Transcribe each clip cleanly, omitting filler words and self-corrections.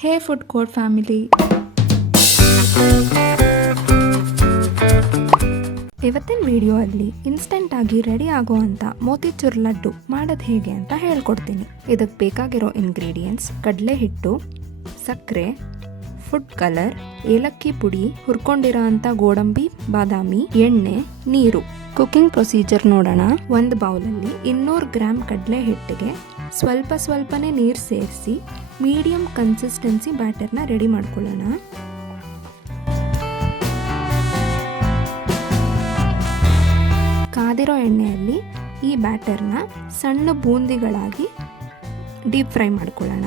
ಹೇ food court family, ಇವತ್ತಿನ video ಅಲ್ಲಿ instant ಆಗಿ ರೆಡಿ ಆಗುವಂತ ಮೋತಿಚೂರ್ ಲಡ್ಡು ಮಾಡೋದು ಹೇಗೆ ಅಂತ ಹೇಳ್ಕೊಡ್ತೀನಿ. ಇದಕ್ಕೆ ಬೇಕಾಗಿರೋ ಇಂಗ್ರೀಡಿಯೆಂಟ್ಸ್: ಕಡಲೆ ಹಿಟ್ಟು, ಸಕ್ಕರೆ, ಫುಡ್ ಕಲರ್, ಏಲಕ್ಕಿ ಪುಡಿ, ಹುರ್ಕೊಂಡಿರೋ ಅಂತ ಗೋಡಂಬಿ, ಬಾದಾಮಿ, ಎಣ್ಣೆ, ನೀರು. ಕುಕಿಂಗ್ ಪ್ರೊಸೀಜರ್ ನೋಡೋಣ. ಒಂದು ಬೌಲಲ್ಲಿ 200 ಗ್ರಾಮ್ ಕಡಲೆ ಹಿಟ್ಟಿಗೆ ಸ್ವಲ್ಪನೇ ನೀರು ಸೇರಿಸಿ ಮೀಡಿಯಂ ಕನ್ಸಿಸ್ಟೆನ್ಸಿ ಬ್ಯಾಟರ್ನ ರೆಡಿ ಮಾಡ್ಕೊಳ್ಳೋಣ. ಕಾದಿರೋ ಎಣ್ಣೆಯಲ್ಲಿ ಈ ಬ್ಯಾಟರ್ನ ಸಣ್ಣ ಬೂಂದಿಗಳಾಗಿ ಡೀಪ್ ಫ್ರೈ ಮಾಡ್ಕೊಳ್ಳೋಣ.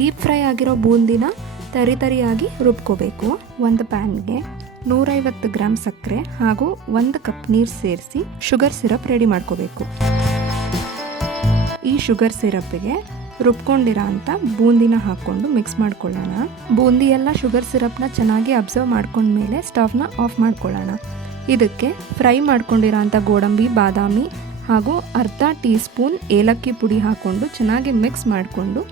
ಡೀಪ್ ಫ್ರೈ ಆಗಿರೋ ಬೂಂದಿನ ತರಿಯಾಗಿ ರುಬ್ಕೋಬೇಕು. ಒಂದು ಪ್ಯಾನ್ಗೆ 150 ಗ್ರಾಮ್ ಸಕ್ಕರೆ ಹಾಗೂ 1 ಕಪ್ ನೀರು ಸೇರಿಸಿ ಶುಗರ್ ಸಿರಪ್ ರೆಡಿ ಮಾಡ್ಕೋಬೇಕು. ಈ ಶುಗರ್ ಸಿರಪ್ಗೆ ರುಬ್ಕೊಂಡಿರೋ ಅಂತ ಬೂಂದಿನ ಹಾಕ್ಕೊಂಡು ಮಿಕ್ಸ್ ಮಾಡ್ಕೊಳ್ಳೋಣ. ಬೂಂದಿ ಎಲ್ಲ ಶುಗರ್ ಸಿರಪ್ನ ಚೆನ್ನಾಗಿ ಅಬ್ಸರ್ವ್ ಮಾಡ್ಕೊಂಡ್ಮೇಲೆ ಸ್ಟವ್ನ ಆಫ್ ಮಾಡ್ಕೊಳ್ಳೋಣ. ಇದಕ್ಕೆ ಫ್ರೈ ಮಾಡ್ಕೊಂಡಿರೋ ಅಂಥ ಗೋಡಂಬಿ, ಬಾದಾಮಿ ಹಾಗೂ ಅರ್ಧ ಟೀ ಸ್ಪೂನ್ ಏಲಕ್ಕಿ ಪುಡಿ ಹಾಕ್ಕೊಂಡು ಚೆನ್ನಾಗಿ ಮಿಕ್ಸ್ ಮಾಡಿಕೊಂಡು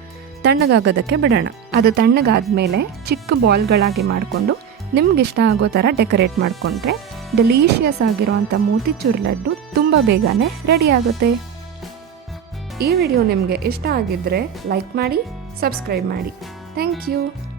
ತಣ್ಣಗಾಗೋದಕ್ಕೆ ಬಿಡೋಣ. ಅದು ತಣ್ಣಗಾದ್ಮೇಲೆ ಚಿಕ್ಕ ಬಾಲ್ಗಳಾಗಿ ಮಾಡಿಕೊಂಡು ನಿಮ್ಗಿಷ್ಟ ಆಗೋ ಥರ ಡೆಕೋರೇಟ್ ಮಾಡಿಕೊಂಡ್ರೆ ಡೆಲಿಷಿಯಸ್ ಆಗಿರೋವಂಥ ಮೋತಿಚೂರ್ ಲಡ್ಡು ತುಂಬ ಬೇಗನೆ ರೆಡಿ ಆಗುತ್ತೆ. ಈ ವಿಡಿಯೋ ನಿಮಗೆ ಇಷ್ಟ ಆಗಿದ್ದರೆ ಲೈಕ್ ಮಾಡಿ, ಸಬ್ಸ್ಕ್ರೈಬ್ ಮಾಡಿ. Thank you.